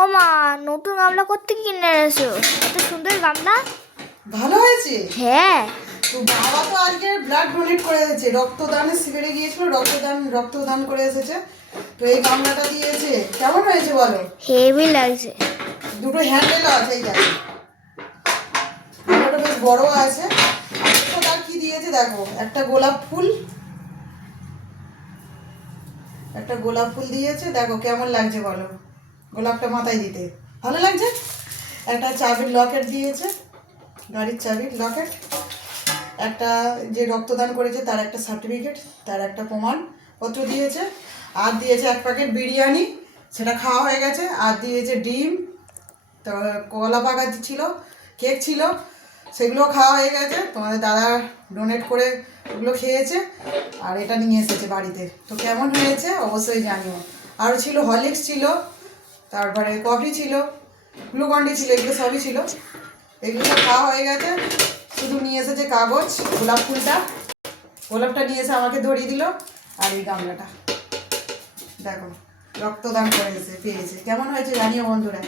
ও মা, নতুন গামলা করতে কিনে এনেছো? এত সুন্দর গামলা। ভালো হয়েছে। হ্যাঁ। তো বাবা তো আজকে ব্লাড ডোনেট করে এসেছে, রক্তদানের শিবিরে গিয়েছিল, রক্তদান করে এসেছে। তো এই গামলাটা দিয়েছে, কেমন হয়েছে বলো? হেভি লাগছে। দুটো হ্যান্ডেল আছে, এই দেখো গামলাটা বেশ বড় আছে। আর তো তার কি দিয়েছে দেখো, একটা গোলাপ ফুল দিয়েছে, দেখো কেমন লাগছে বলো। গোলাপটা মাথায় দিতে ভালো লাগছে। একটা চাবির লকেট দিয়েছে, গাড়ির চাবির লকেট। একটা যে রক্তদান করেছে তার একটা সার্টিফিকেট, তার একটা প্রমাণপত্র দিয়েছে। আর দিয়েছে এক প্যাকেট বিরিয়ানি, সেটা খাওয়া হয়ে গেছে। আর দিয়েছে ডিম, তো কলা পাকা ছিল, কেক ছিল, সেগুলো খাওয়া হয়ে গেছে। তোমাদের দাদা ডোনেট করে ওগুলো খেয়েছে। আর এটা নিয়ে এসেছে বাড়িতে। তো কেমন হয়েছে অবশ্যই জানিও। আরও ছিল হরলিক্স ছিল, তারপরে কফি ছিল, গ্লুকন্ডি ছিল, এগুলো সবই ছিল। এগুলো খাওয়া হয়ে গেছে। শুধু নিয়ে এসেছে কাগজ, গোলাপটা নিয়ে এসে আমাকে ধরিয়ে দিল। আর এই গামলাটা দেখো, রক্তদান করেছে পেয়েছে। কেমন হয়েছে জানিও বন্ধুরা।